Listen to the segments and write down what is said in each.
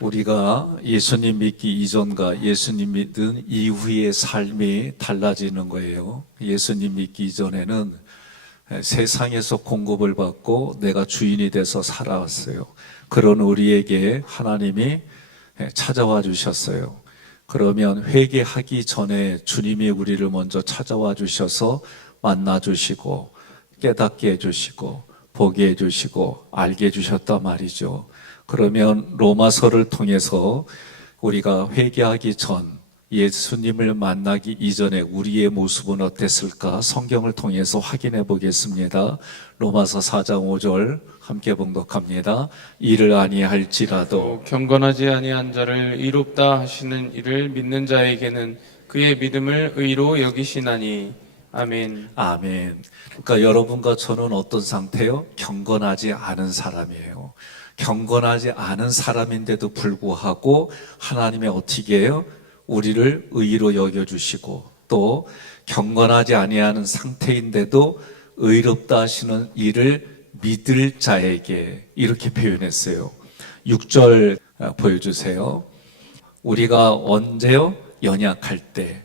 우리가 예수님 믿기 이전과 예수님 믿은 이후의 삶이 달라지는 거예요. 예수님 믿기 이전에는 세상에서 공급을 받고 내가 주인이 돼서 살아왔어요. 그런 우리에게 하나님이 찾아와 주셨어요. 그러면 회개하기 전에 주님이 우리를 먼저 찾아와 주셔서 만나 주시고 깨닫게 해주시고 보게 해주시고 알게 해주셨단 말이죠. 그러면 로마서를 통해서 우리가 회개하기 전 예수님을 만나기 이전에 우리의 모습은 어땠을까 성경을 통해서 확인해 보겠습니다. 로마서 4장 5절 함께 봉독합니다. 이를 아니할지라도 경건하지 아니한 자를 의롭다 하시는 이를 믿는 자에게는 그의 믿음을 의로 여기시나니. 아멘. 아멘. 그러니까 여러분과 저는 어떤 상태요? 경건하지 않은 사람이에요. 경건하지 않은 사람인데도 불구하고 하나님이 어떻게 해요? 우리를 의로 여겨주시고 또 경건하지 아니하는 상태인데도 의롭다 하시는 이를 믿을 자에게 이렇게 표현했어요. 6절 보여주세요. 우리가 언제요? 연약할 때,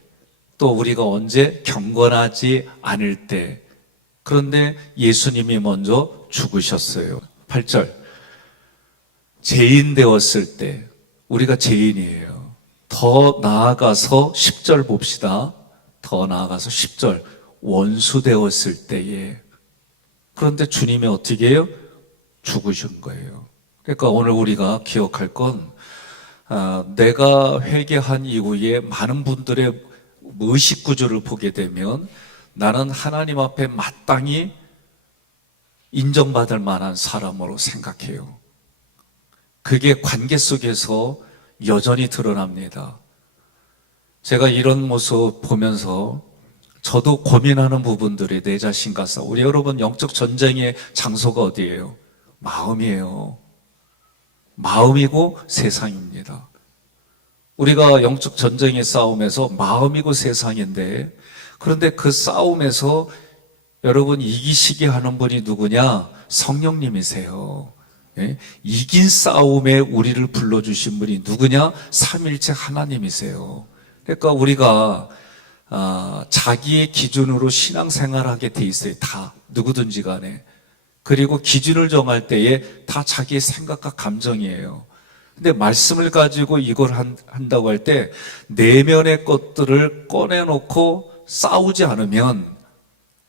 또 우리가 언제 경건하지 않을 때, 그런데 예수님이 먼저 죽으셨어요. 8절 죄인 되었을 때, 우리가 죄인이에요. 더 나아가서 10절 봅시다. 더 나아가서 10절 원수 되었을 때에, 그런데 주님이 어떻게 해요? 죽으신 거예요. 그러니까 오늘 우리가 기억할 건 내가 회개한 이후에 많은 분들의 의식 구조를 보게 되면 나는 하나님 앞에 마땅히 인정받을 만한 사람으로 생각해요. 그게 관계 속에서 여전히 드러납니다. 제가 이런 모습 보면서 저도 고민하는 부분들이 내 자신과 싸워. 우리 여러분 영적 전쟁의 장소가 어디예요? 마음이에요. 마음이고 세상입니다. 우리가 영적 전쟁의 싸움에서 마음이고 세상인데, 그런데 그 싸움에서 여러분 이기시게 하는 분이 누구냐? 성령님이세요. 예? 이긴 싸움에 우리를 불러주신 분이 누구냐? 삼일체 하나님이세요. 그러니까 우리가 자기의 기준으로 신앙생활하게 돼 있어요. 다 누구든지 간에. 그리고 기준을 정할 때에 다 자기의 생각과 감정이에요. 근데 말씀을 가지고 이걸 한다고 할 때 내면의 것들을 꺼내놓고 싸우지 않으면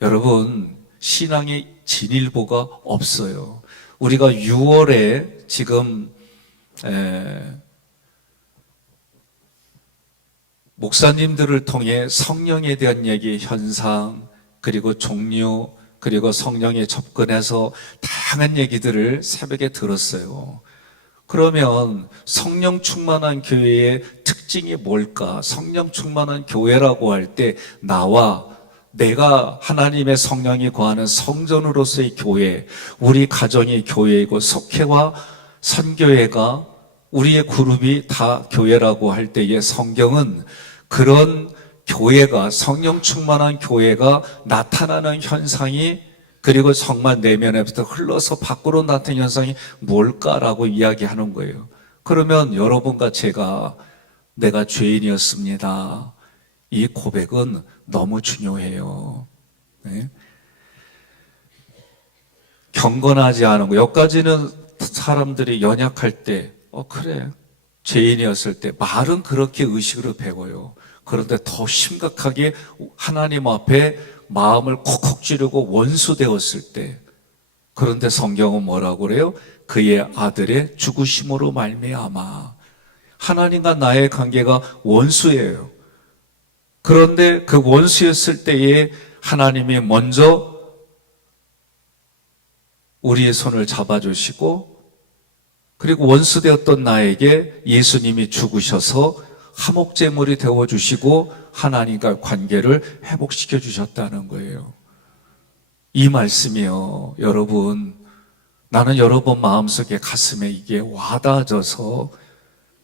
여러분 신앙의 진일보가 없어요. 우리가 6월에 지금 목사님들을 통해 성령에 대한 얘기, 현상, 그리고 종류, 그리고 성령에 접근해서 다양한 얘기들을 새벽에 들었어요. 그러면 성령 충만한 교회의 특징이 뭘까? 성령 충만한 교회라고 할 때 나와 내가 하나님의 성령이 거하는 성전으로서의 교회, 우리 가정이 교회이고 속회와 선교회가 우리의 그룹이 다 교회라고 할 때에 성경은 그런 교회가, 성령 충만한 교회가 나타나는 현상이, 그리고 정말 내면에부터 흘러서 밖으로 나타나는 현상이 뭘까라고 이야기하는 거예요. 그러면 여러분과 제가 내가 죄인이었습니다. 이 고백은 너무 중요해요. 네? 경건하지 않은 거. 여기까지는 사람들이 연약할 때, 그래. 죄인이었을 때 말은 그렇게 의식으로 배워요. 그런데 더 심각하게 하나님 앞에 마음을 콕콕 찌르고 원수 되었을 때, 그런데 성경은 뭐라고 그래요? 그의 아들의 죽으심으로 말미암아. 하나님과 나의 관계가 원수예요. 그런데 그 원수였을 때에 하나님이 먼저 우리의 손을 잡아주시고, 그리고 원수되었던 나에게 예수님이 죽으셔서 화목제물이 되어주시고 하나님과 관계를 회복시켜 주셨다는 거예요. 이 말씀이요, 여러분, 나는 여러분 마음속에 가슴에 이게 와닿아져서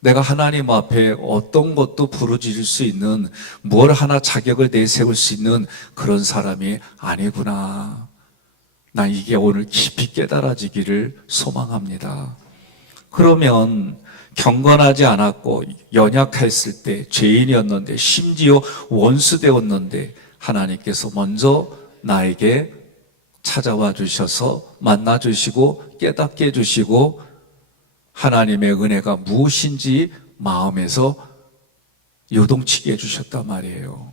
내가 하나님 앞에 어떤 것도 부르짖을 수 있는, 뭘 하나 자격을 내세울 수 있는 그런 사람이 아니구나. 난 이게 오늘 깊이 깨달아지기를 소망합니다. 그러면 경건하지 않았고 연약했을 때, 죄인이었는데, 심지어 원수되었는데 하나님께서 먼저 나에게 찾아와 주셔서 만나 주시고 깨닫게 해주시고 하나님의 은혜가 무엇인지 마음에서 요동치게 해주셨단 말이에요.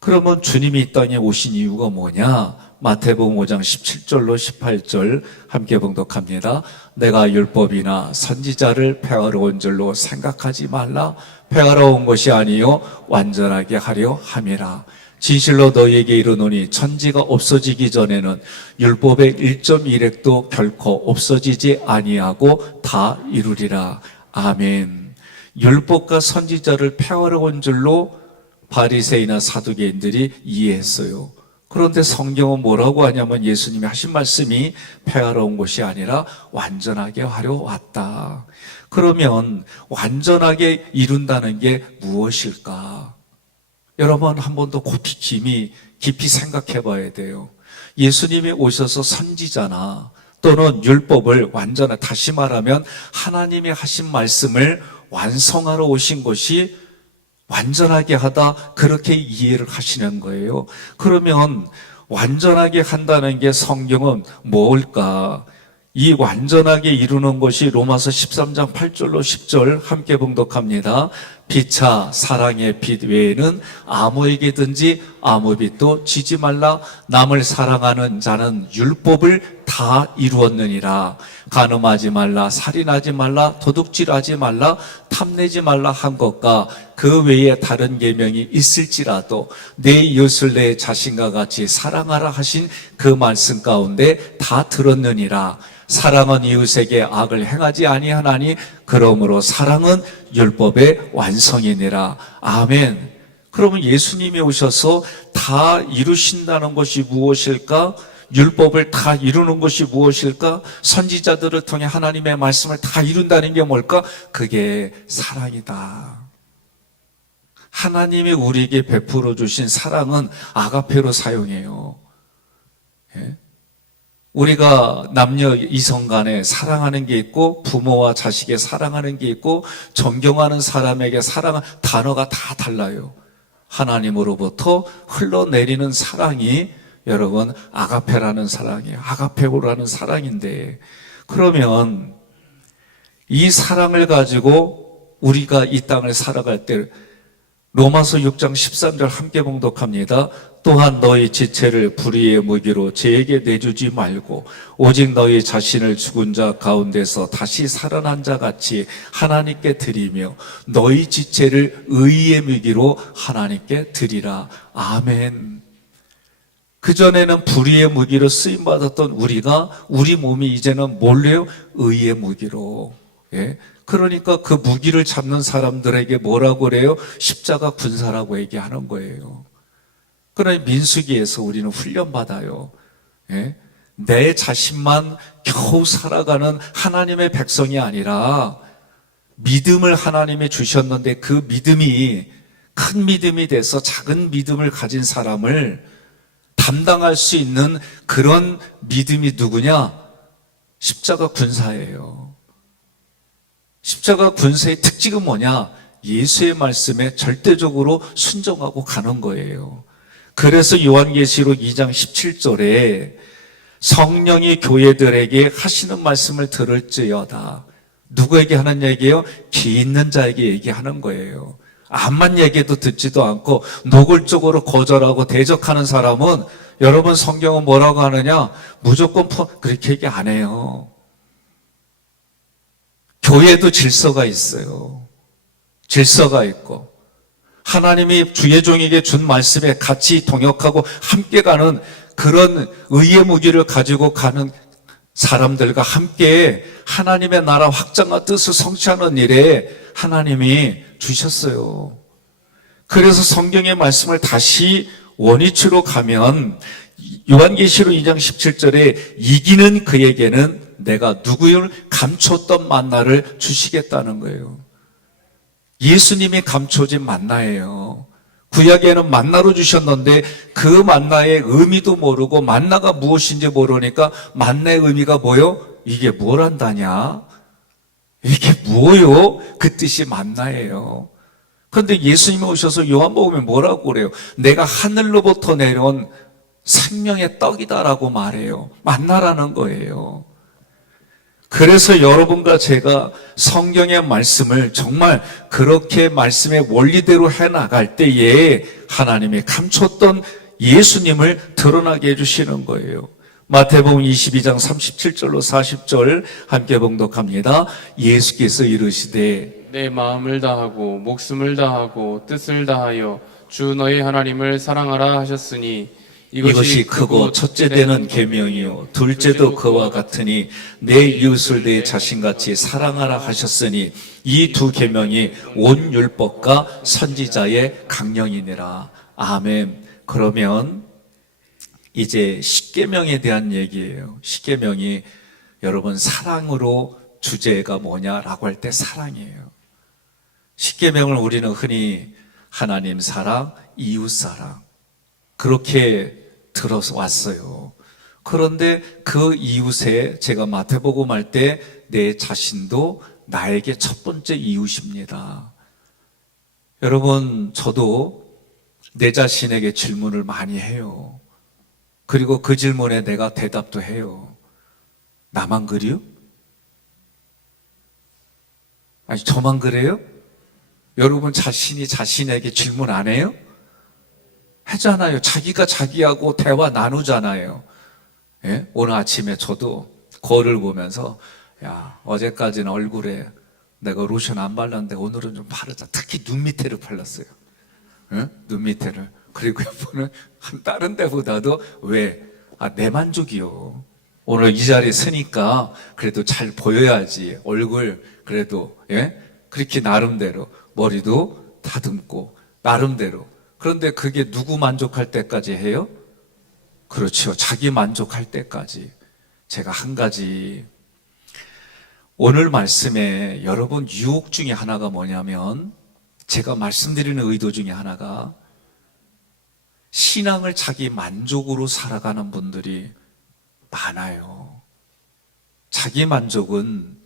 그러면 주님이 이 땅에 오신 이유가 뭐냐? 마태복음 5장 17절로 18절 함께 봉독합니다. 내가 율법이나 선지자를 폐하러 온 줄로 생각하지 말라. 폐하러 온 것이 아니요 완전하게 하려 함이라. 진실로 너희에게 이르노니 천지가 없어지기 전에는 율법의 1.1획도 결코 없어지지 아니하고 다 이루리라. 아멘. 율법과 선지자를 폐하러 온 줄로 바리새이나 사두개인들이 이해했어요. 그런데 성경은 뭐라고 하냐면 예수님이 하신 말씀이 폐하러 온 것이 아니라 완전하게 하려 왔다. 그러면 완전하게 이룬다는 게 무엇일까? 여러분 한 번 더 깊이 생각해 봐야 돼요. 예수님이 오셔서 선지자나 또는 율법을 다시 말하면 하나님이 하신 말씀을 완성하러 오신 것이 완전하게 하다, 그렇게 이해를 하시는 거예요. 그러면 완전하게 한다는 게 성경은 뭘까? 이 완전하게 이루는 것이 로마서 13장 8절로 10절 함께 봉독합니다. 피차 사랑의 빛 외에는 아무에게든지 아무 빛도 지지 말라. 남을 사랑하는 자는 율법을 다 이루었느니라. 간음하지 말라, 살인하지 말라, 도둑질하지 말라, 탐내지 말라 한 것과 그 외에 다른 계명이 있을지라도 내 이웃을 내 자신과 같이 사랑하라 하신 그 말씀 가운데 다 들었느니라. 사랑은 이웃에게 악을 행하지 아니하나니 그러므로 사랑은 율법의 완성이니라. 아멘. 그러면 예수님이 오셔서 다 이루신다는 것이 무엇일까? 율법을 다 이루는 것이 무엇일까? 선지자들을 통해 하나님의 말씀을 다 이룬다는 게 뭘까? 그게 사랑이다. 하나님이 우리에게 베풀어 주신 사랑은 아가페로 사용해요. 예? 우리가 남녀 이성 간에 사랑하는 게 있고 부모와 자식에 사랑하는 게 있고 존경하는 사람에게 사랑하는 단어가 다 달라요. 하나님으로부터 흘러내리는 사랑이 여러분 아가페라는 사랑이에요. 아가페오라는 사랑인데, 그러면 이 사랑을 가지고 우리가 이 땅을 살아갈 때 로마서 6장 13절 함께 봉독합니다. 또한 너희 지체를 불의의 무기로 죄에게 내주지 말고 오직 너희 자신을 죽은 자 가운데서 다시 살아난 자 같이 하나님께 드리며 너희 지체를 의의 무기로 하나님께 드리라. 아멘. 그전에는 불의의 무기로 쓰임받았던 우리 몸이 이제는 뭘래요? 의의 무기로. 예? 그러니까 그 무기를 잡는 사람들에게 뭐라고 그래요? 십자가 군사라고 얘기하는 거예요. 그러니 민수기에서 우리는 훈련받아요. 예? 내 자신만 겨우 살아가는 하나님의 백성이 아니라 믿음을 하나님이 주셨는데 그 믿음이 큰 믿음이 돼서 작은 믿음을 가진 사람을 담당할 수 있는 그런 믿음이 누구냐? 십자가 군사예요. 십자가 군사의 특징은 뭐냐? 예수의 말씀에 절대적으로 순종하고 가는 거예요. 그래서 요한계시록 2장 17절에 성령이 교회들에게 하시는 말씀을 들을지어다. 누구에게 하는 얘기예요? 기 있는 자에게 얘기하는 거예요. 암만 얘기해도 듣지도 않고 노골적으로 거절하고 대적하는 사람은 여러분 성경은 뭐라고 하느냐? 무조건 그렇게 얘기 안 해요. 교회도 질서가 있어요. 질서가 있고 하나님이 주의 종에게 준 말씀에 같이 동역하고 함께 가는 그런 의의 무기를 가지고 가는 사람들과 함께 하나님의 나라 확장과 뜻을 성취하는 일에 하나님이 주셨어요. 그래서 성경의 말씀을 다시 원위치로 가면 요한계시록 2장 17절에 이기는 그에게는 내가 누구를 감췄던 만나를 주시겠다는 거예요. 예수님이 감춰진 만나예요. 구약에는 만나로 주셨는데 그 만나의 의미도 모르고 만나가 무엇인지 모르니까 만나의 의미가 뭐요? 이게 뭘 한다냐? 뭐요? 그 뜻이 만나예요. 그런데 예수님이 오셔서 요한복음에 뭐라고 그래요? 내가 하늘로부터 내려온 생명의 떡이다라고 말해요. 만나라는 거예요. 그래서 여러분과 제가 성경의 말씀을 정말 그렇게 말씀의 원리대로 해나갈 때에 하나님이 감췄던 예수님을 드러나게 해주시는 거예요. 마태복음 22장 37절로 40절 함께 봉독합니다. 예수께서 이르시되 내 마음을 다하고 목숨을 다하고 뜻을 다하여 주 너희 하나님을 사랑하라 하셨으니 이것이 크고 첫째 되는 계명이요 둘째도 그와 같으니 내 이웃을 내 자신같이 사랑하라 하셨으니 이 두 계명이 온 율법과 선지자의 강령이니라. 아멘. 그러면 이제 십계명에 대한 얘기예요. 십계명이 여러분 사랑으로 주제가 뭐냐라고 할 때 사랑이에요. 십계명을 우리는 흔히 하나님 사랑, 이웃 사랑 그렇게 들어서 왔어요. 그런데 그 이웃에 제가 마태복음 할 때 내 자신도 나에게 첫 번째 이웃입니다. 여러분, 저도 내 자신에게 질문을 많이 해요. 그리고 그 질문에 내가 대답도 해요. 나만 그래요? 아니, 저만 그래요? 여러분 자신이 자신에게 질문 안 해요? 하잖아요. 자기가 자기하고 대화 나누잖아요. 예? 오늘 아침에 저도 거울을 보면서 야, 어제까지는 얼굴에 내가 로션 안 발랐는데 오늘은 좀 바르자. 특히 눈 밑에를 발랐어요. 예? 눈 밑에를. 그리고 여러분은 다른 데보다도 왜? 내 만족이요. 오늘 이 자리에 서니까 그래도 잘 보여야지. 얼굴 그래도 예? 그렇게 나름대로 머리도 다듬고 나름대로. 그런데 그게 누구 만족할 때까지 해요? 그렇죠. 자기 만족할 때까지. 제가 한 가지 오늘 말씀에 여러분 유혹 중에 하나가 뭐냐면 제가 말씀드리는 의도 중에 하나가 신앙을 자기 만족으로 살아가는 분들이 많아요. 자기 만족은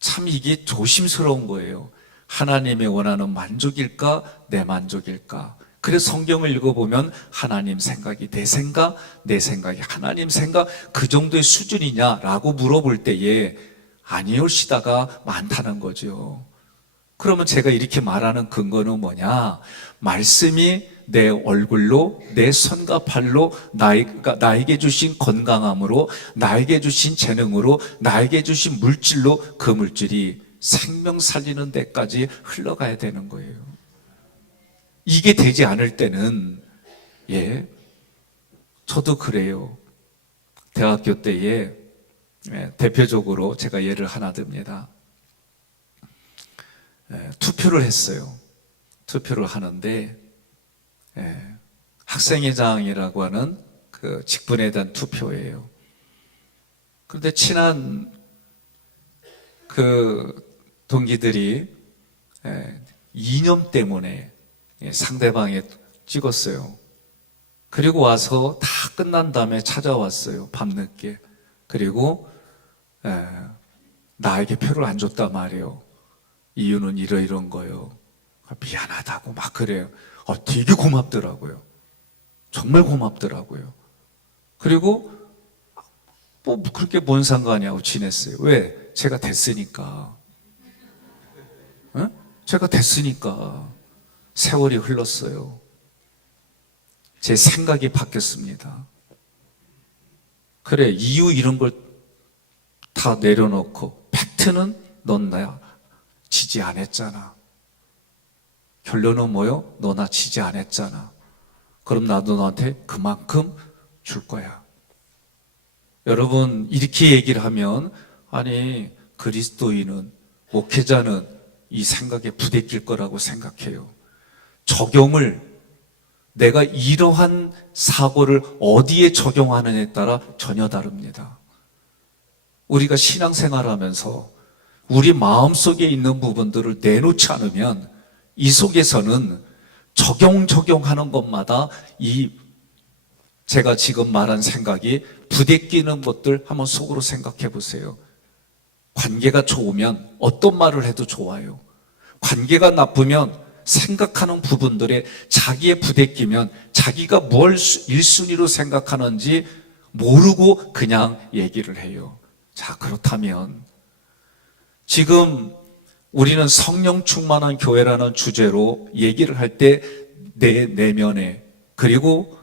참 이게 조심스러운 거예요. 하나님이 원하는 만족일까? 내 만족일까? 그래서 성경을 읽어보면 하나님 생각이 내 생각, 내 생각이 하나님 생각 그 정도의 수준이냐라고 물어볼 때에 아니올시다가 많다는 거죠. 그러면 제가 이렇게 말하는 근거는 뭐냐? 말씀이 내 얼굴로, 내 손과 팔로 나에게 주신 건강함으로, 나에게 주신 재능으로, 나에게 주신 물질로 그 물질이 생명 살리는 데까지 흘러가야 되는 거예요. 이게 되지 않을 때는 저도 그래요. 대학교 때에 대표적으로 제가 예를 하나 듭니다. 투표를 했어요. 투표를 하는데 학생회장이라고 하는 그 직분에 대한 투표예요. 그런데 친한 그 동기들이 이념 때문에 상대방에 찍었어요. 그리고 와서 다 끝난 다음에 찾아왔어요. 밤늦게. 그리고 나에게 표를 안 줬단 말이에요. 이유는 이런 거예요. 미안하다고 막 그래요. 되게 고맙더라고요. 정말 고맙더라고요. 그리고 뭐 그렇게 뭔 상관이냐고 지냈어요. 왜? 제가 됐으니까. 제가 됐으니까. 세월이 흘렀어요. 제 생각이 바뀌었습니다. 그래, 이유 이런 걸 다 내려놓고 팩트는 넌 나 지지 안 했잖아. 결론은 뭐요? 너 나 지지 안 했잖아. 그럼 나도 너한테 그만큼 줄 거야. 여러분 이렇게 얘기를 하면 아니 그리스도인은 목회자는 이 생각에 부대낄 거라고 생각해요. 적용을 내가 이러한 사고를 어디에 적용하느냐에 따라 전혀 다릅니다. 우리가 신앙생활하면서 우리 마음속에 있는 부분들을 내놓지 않으면 이 속에서는 적용하는 것마다 이 제가 지금 말한 생각이 부대끼는 것들 한번 속으로 생각해 보세요. 관계가 좋으면 어떤 말을 해도 좋아요. 관계가 나쁘면 생각하는 부분들에 자기의 부대끼면 자기가 뭘 1순위로 생각하는지 모르고 그냥 얘기를 해요. 자, 그렇다면 지금 우리는 성령 충만한 교회라는 주제로 얘기를 할 때 내 내면에, 그리고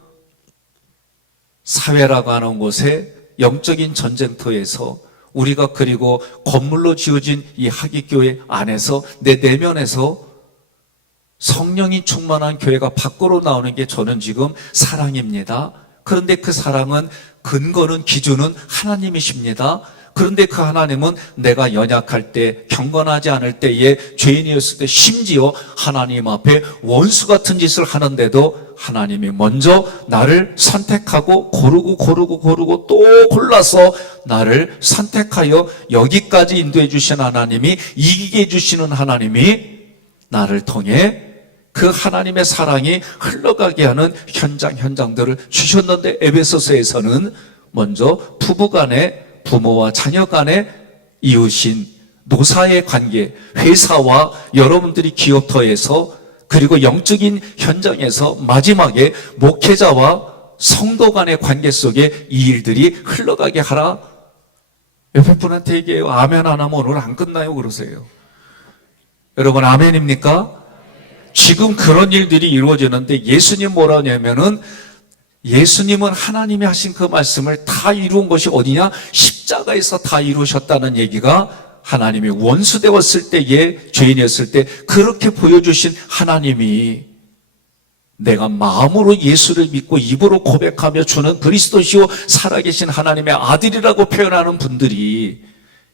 사회라고 하는 곳에 영적인 전쟁터에서 우리가, 그리고 건물로 지어진 이 하기교회 안에서 내 내면에서 성령이 충만한 교회가 밖으로 나오는 게 저는 지금 사랑입니다. 그런데 그 사랑은 근거는, 기준은 하나님이십니다. 그런데 그 하나님은 내가 연약할 때, 경건하지 않을 때에, 죄인이었을 때, 심지어 하나님 앞에 원수 같은 짓을 하는데도 하나님이 먼저 나를 선택하고 고르고 또 골라서 나를 선택하여 여기까지 인도해 주신 하나님이, 이기게 해주시는 하나님이 나를 통해 그 하나님의 사랑이 흘러가게 하는 현장들을 주셨는데, 에베소서에서는 먼저 부부간에, 부모와 자녀 간의 이웃인 노사의 관계, 회사와 여러분들이 기업터에서, 그리고 영적인 현장에서 마지막에 목회자와 성도 간의 관계 속에 이 일들이 흘러가게 하라. 옆에 분한테 얘기해요. 아멘 안 하면 오늘 안 끝나요 그러세요. 여러분 아멘입니까? 지금 그런 일들이 이루어지는데, 예수님 뭐라 하냐면은, 예수님은 하나님이 하신 그 말씀을 다 이루은 것이 어디냐? 십자가에서 다 이루셨다는 얘기가, 하나님이 원수 되었을 때에, 죄인이었을 때 그렇게 보여주신 하나님이, 내가 마음으로 예수를 믿고 입으로 고백하며 주는 그리스도시요 살아계신 하나님의 아들이라고 표현하는 분들이,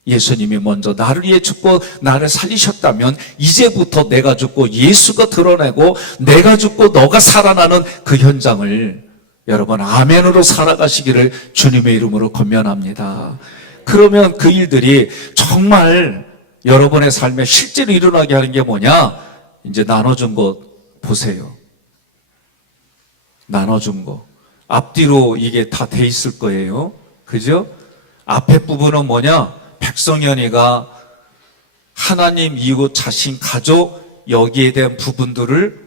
예수님이 먼저 나를 위해 죽고 나를 살리셨다면 이제부터 내가 죽고 예수가 드러내고 내가 죽고 너가 살아나는 그 현장을 여러분 아멘으로 살아가시기를 주님의 이름으로 권면합니다. 그러면 그 일들이 정말 여러분의 삶에 실제로 일어나게 하는 게 뭐냐? 이제 나눠준 거 보세요. 나눠준 거. 앞뒤로 이게 다 돼 있을 거예요. 그죠? 앞에 부분은 뭐냐? 백성연이가 하나님, 이웃, 자신, 가족, 여기에 대한 부분들을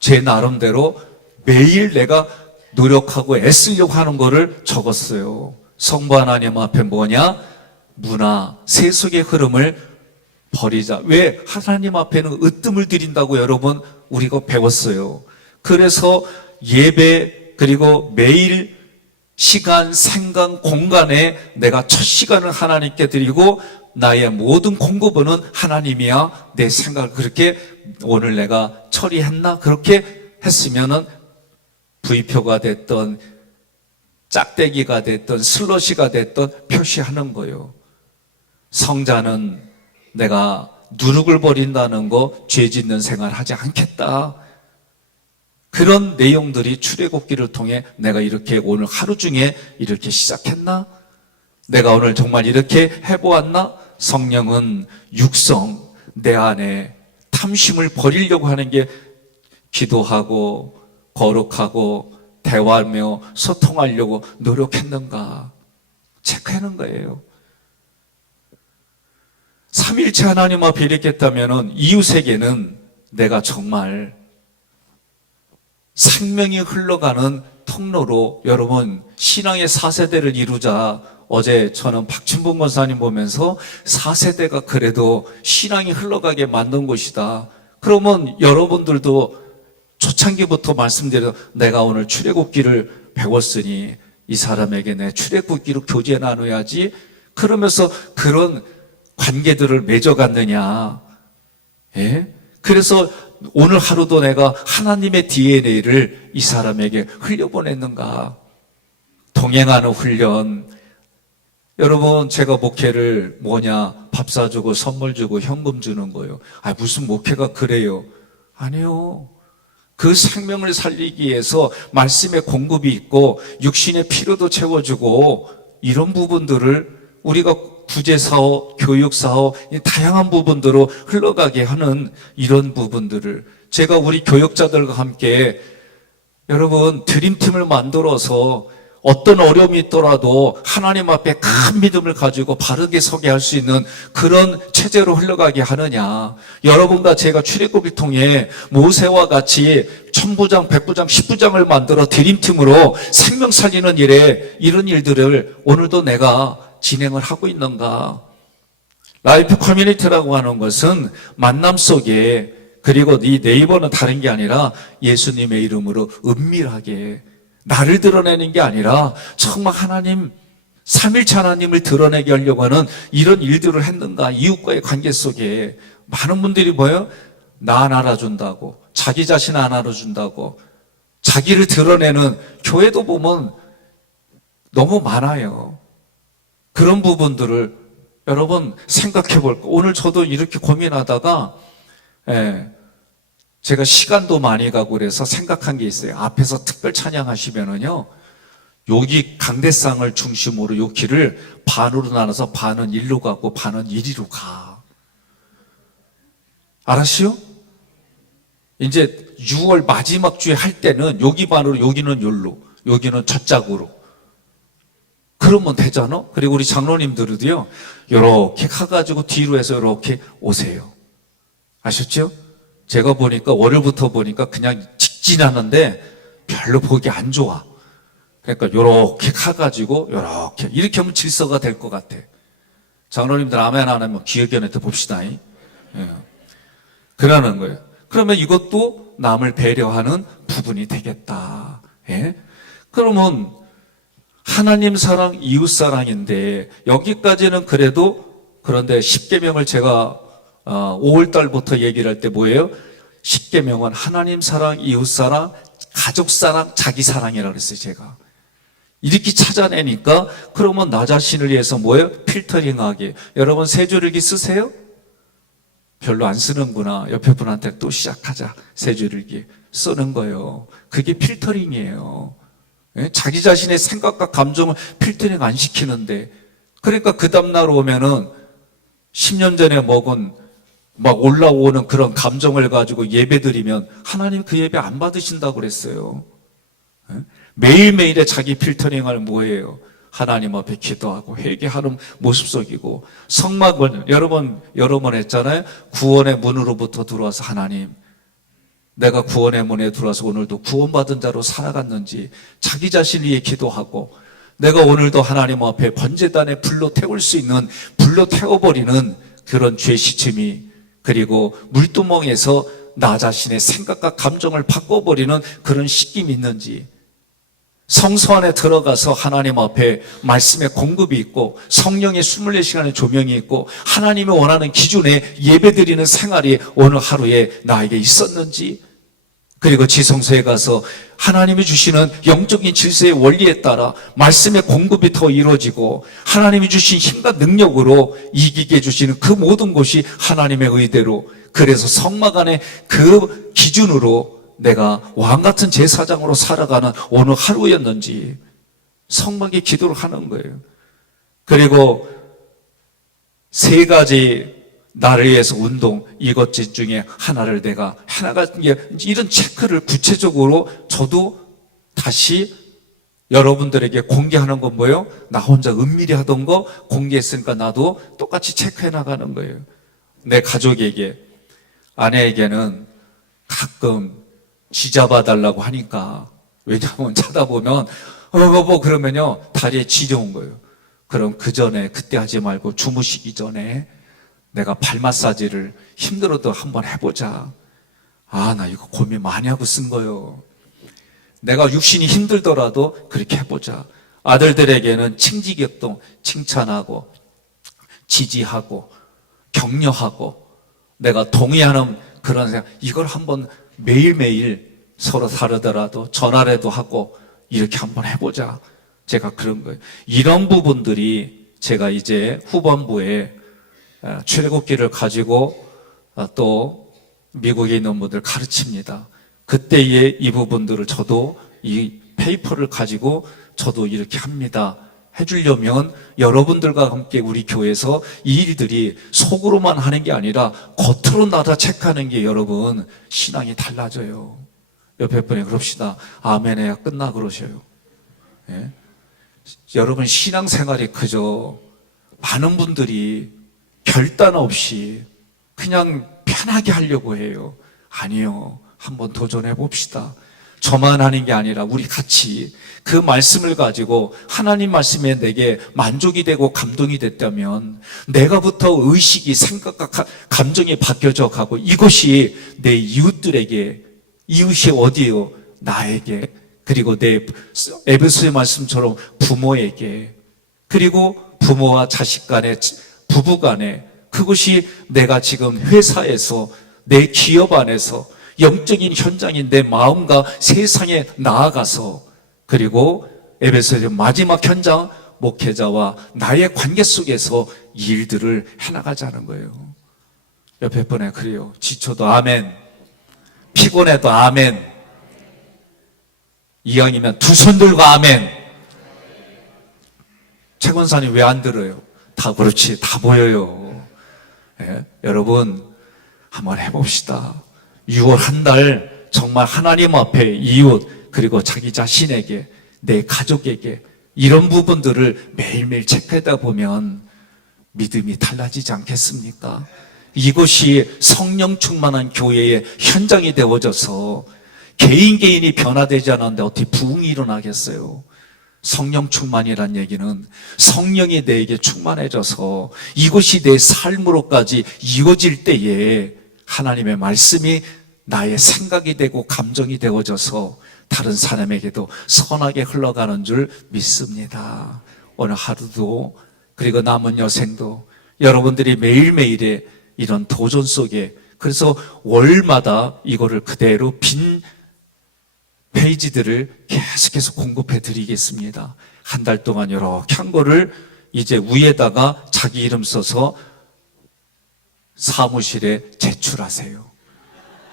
제 나름대로 매일 내가 노력하고 애쓰려고 하는 거를 적었어요. 성부 하나님 앞에 뭐냐? 문화, 세속의 흐름을 버리자. 왜? 하나님 앞에는 으뜸을 드린다고 여러분 우리가 배웠어요. 그래서 예배, 그리고 매일 시간, 생각, 공간에 내가 첫 시간을 하나님께 드리고 나의 모든 공급원은 하나님이야. 내 생각을 그렇게 오늘 내가 처리했나? 그렇게 했으면은 V표가 됐던 짝대기가 됐던 슬러시가 됐던 표시하는 거예요. 성자는 내가 누룩을 버린다는 거, 죄 짓는 생활 하지 않겠다. 그런 내용들이 출애굽기를 통해 내가 이렇게 오늘 하루 중에 이렇게 시작했나? 내가 오늘 정말 이렇게 해보았나? 성령은 육성, 내 안에 탐심을 버리려고 하는 게 기도하고 거룩하고 대화하며 소통하려고 노력했는가? 체크하는 거예요. 삼일체 하나님 앞에 이렇게 했다면 이웃에게는 내가 정말 생명이 흘러가는 통로로, 여러분 신앙의 4세대를 이루자. 어제 저는 박춘봉 권사님 보면서 4세대가 그래도 신앙이 흘러가게 만든 곳이다. 그러면 여러분들도 초창기부터 말씀드려, 내가 오늘 출애굽기를 배웠으니 이 사람에게 내 출애굽기로 교제 나눠야지. 그러면서 그런 관계들을 맺어갔느냐. 예? 그래서 오늘 하루도 내가 하나님의 DNA를 이 사람에게 흘려보냈는가. 동행하는 훈련. 여러분, 제가 목회를 뭐냐, 밥 사주고 선물 주고 현금 주는 거예요. 아, 무슨 목회가 그래요? 아니요. 그 생명을 살리기 위해서 말씀의 공급이 있고 육신의 필요도 채워주고, 이런 부분들을 우리가 구제사업, 교육사업, 다양한 부분들로 흘러가게 하는 이런 부분들을 제가 우리 교역자들과 함께 여러분 드림팀을 만들어서 어떤 어려움이 있더라도 하나님 앞에 큰 믿음을 가지고 바르게 서게 할 수 있는 그런 체제로 흘러가게 하느냐. 여러분과 제가 출애굽을 통해 모세와 같이 1000부장, 100부장, 10부장을 만들어 드림팀으로 생명 살리는 일에 이런 일들을 오늘도 내가 진행을 하고 있는가. 라이프 커뮤니티라고 하는 것은 만남 속에, 그리고 네 네이버는 다른 게 아니라 예수님의 이름으로 은밀하게 나를 드러내는 게 아니라 정말 하나님, 삼일체 하나님을 드러내게 하려고 하는 이런 일들을 했는가. 이웃과의 관계 속에 많은 분들이 뭐예요? 나 안 알아준다고, 자기 자신 안 알아준다고, 자기를 드러내는 교회도 보면 너무 많아요. 그런 부분들을 여러분 생각해 볼 거. 오늘 저도 이렇게 고민하다가 제가 시간도 많이 가고 그래서 생각한 게 있어요. 앞에서 특별 찬양하시면은요, 여기 강대상을 중심으로 요 길을 반으로 나눠서 반은 일로 가고 반은 이리로 가. 알았어요? 이제 6월 마지막 주에 할 때는 여기 반으로, 여기는 여기로, 여기는 저짝으로. 그러면 되잖아? 그리고 우리 장로님들도요, 요렇게 가가지고 뒤로 해서 요렇게 오세요. 아셨죠? 제가 보니까 월요일부터 보니까 그냥 직진하는데 별로 보기 안 좋아. 그러니까 요렇게 가가지고 요렇게 이렇게 하면 질서가 될 것 같아. 장로님들 아멘 안 하면 기억연한테 봅시다. 예. 그러는 거예요. 그러면 이것도 남을 배려하는 부분이 되겠다. 예? 그러면 하나님 사랑, 이웃 사랑인데 여기까지는 그래도, 그런데 십계명을 제가 5월 달부터 얘기를 할 때 뭐예요? 십계명은 하나님 사랑, 이웃 사랑, 가족 사랑, 자기 사랑이라고 그랬어요, 제가. 이렇게 찾아내니까 그러면 나 자신을 위해서 뭐예요? 필터링하게. 여러분 세조일기 쓰세요? 별로 안 쓰는구나. 옆에 분한테 또 시작하자. 세조일기 쓰는 거예요. 그게 필터링이에요. 자기 자신의 생각과 감정을 필터링 안 시키는데, 그러니까 그 다음날 오면은 10년 전에 먹은 막 올라오는 그런 감정을 가지고 예배 드리면 하나님 그 예배 안 받으신다고 그랬어요. 매일매일의 자기 필터링을 뭐예요? 하나님 앞에 기도하고 회개하는 모습 속이고, 성막은 여러 번 했잖아요. 구원의 문으로부터 들어와서 하나님, 내가 구원의 문에 들어와서 오늘도 구원받은 자로 살아갔는지 자기 자신을 위해 기도하고, 내가 오늘도 하나님 앞에 번제단에 불로 태울 수 있는, 불로 태워버리는 그런 죄 시침이, 그리고 물두멍에서 나 자신의 생각과 감정을 바꿔버리는 그런 시김이 있는지, 성소 안에 들어가서 하나님 앞에 말씀의 공급이 있고 성령의 24시간의 조명이 있고 하나님이 원하는 기준에 예배드리는 생활이 오늘 하루에 나에게 있었는지, 그리고 지성소에 가서 하나님이 주시는 영적인 질서의 원리에 따라 말씀의 공급이 더 이루어지고 하나님이 주신 힘과 능력으로 이기게 해주시는 그 모든 것이 하나님의 의대로, 그래서 성막 안에 그 기준으로 내가 왕같은 제사장으로 살아가는 오늘 하루였는지 성막에 기도를 하는 거예요. 그리고 3가지 나를 위해서 운동, 이것 중에 하나를 내가 하나가, 이런 체크를 구체적으로 저도 다시 여러분들에게 공개하는 건 뭐예요? 나 혼자 은밀히 하던 거 공개했으니까 나도 똑같이 체크해 나가는 거예요. 내 가족에게, 아내에게는 가끔 쥐잡아 달라고 하니까, 왜냐하면 찾아보면 그러면요 다리에 지져온 거예요. 그럼 그 전에, 그때 하지 말고 주무시기 전에 내가 발 마사지를 힘들어도 한번 해보자. 나 이거 고민 많이 하고 쓴 거예요. 내가 육신이 힘들더라도 그렇게 해보자. 아들들에게는 칭지격동, 칭찬하고 지지하고 격려하고 내가 동의하는 그런 생각, 이걸 한번 매일매일 서로 다르더라도 전화라도 하고 이렇게 한번 해보자. 제가 그런 거예요. 이런 부분들이 제가 이제 후반부에 출애굽기를 가지고 또 미국에 있는 분들 가르칩니다. 그때의 이 부분들을 저도 이 페이퍼를 가지고 저도 이렇게 합니다. 해주려면 여러분들과 함께 우리 교회에서 이 일들이 속으로만 하는 게 아니라 겉으로 나다 체크하는 게, 여러분 신앙이 달라져요. 옆에 분이 그럽시다. 아멘 해야 끝나 그러셔요. 예? 여러분 신앙생활이 그저 많은 분들이 결단 없이 그냥 편하게 하려고 해요. 아니요. 한번 도전해 봅시다. 저만 하는 게 아니라 우리 같이 그 말씀을 가지고 하나님 말씀에 내게 만족이 되고 감동이 됐다면 내가부터 의식이 생각과 감정이 바뀌어져 가고 이것이 내 이웃들에게, 이웃이 어디요? 나에게, 그리고 내 에베소의 말씀처럼 부모에게, 그리고 부모와 자식 간에, 부부 간에, 그것이 내가 지금 회사에서, 내 기업 안에서 영적인 현장인 내 마음과 세상에 나아가서, 그리고 에베소의 마지막 현장 목회자와 나의 관계 속에서 일들을 해나가자는 거예요. 옆에 분에 그래요. 지쳐도 아멘, 피곤해도 아멘, 이왕이면 두 손 들고 아멘. 최 권사님 왜 안 들어요? 다 그렇지, 다 보여요. 예? 여러분 한번 해봅시다. 6월 한 달 정말 하나님 앞에 이웃, 그리고 자기 자신에게, 내 가족에게 이런 부분들을 매일매일 체크하다 보면 믿음이 달라지지 않겠습니까? 이것이 성령 충만한 교회의 현장이 되어져서 개인이 변화되지 않았는데 어떻게 부흥이 일어나겠어요? 성령 충만이란 얘기는 성령이 내게 충만해져서 이것이 내 삶으로까지 이어질 때에 하나님의 말씀이 나의 생각이 되고 감정이 되어져서 다른 사람에게도 선하게 흘러가는 줄 믿습니다. 오늘 하루도, 그리고 남은 여생도 여러분들이 매일매일의 이런 도전 속에, 그래서 월마다 이거를 그대로 빈 페이지들을 계속해서 공급해 드리겠습니다. 한 달 동안 이렇게 한 거를 이제 위에다가 자기 이름 써서 사무실에 제출하세요.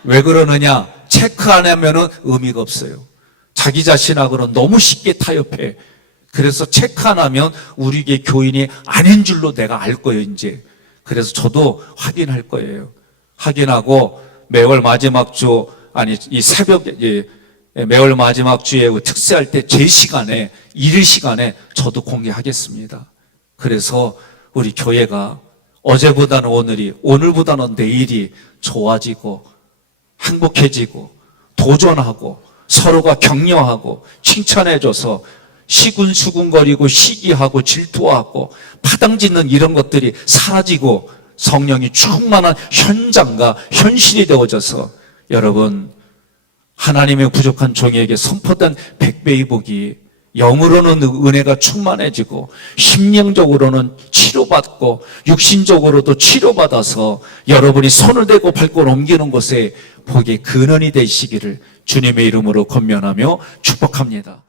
왜 그러느냐? 체크 안 하면은 의미가 없어요. 자기 자신하고는 너무 쉽게 타협해. 그래서 체크 안 하면 우리 게 교인이 아닌 줄로 내가 알 거예요, 이제. 그래서 저도 확인할 거예요. 확인하고 매월 마지막 주, 아니, 이 새벽에, 매월 마지막 주에 특세할 때 제 시간에, 일 시간에 저도 공개하겠습니다. 그래서 우리 교회가 어제보다는 오늘이, 오늘보다는 내일이 좋아지고 행복해지고 도전하고 서로가 격려하고 칭찬해줘서 시군수군거리고 시기하고 질투하고 파당짓는 이런 것들이 사라지고 성령이 충만한 현장과 현실이 되어져서 여러분 하나님의 부족한 종에게 선포된 100배의 복이 영으로는 은혜가 충만해지고 심령적으로는 치료받고 육신적으로도 치료받아서 여러분이 손을 대고 밟고 옮기는 곳에 복의 근원이 되시기를 주님의 이름으로 권면하며 축복합니다.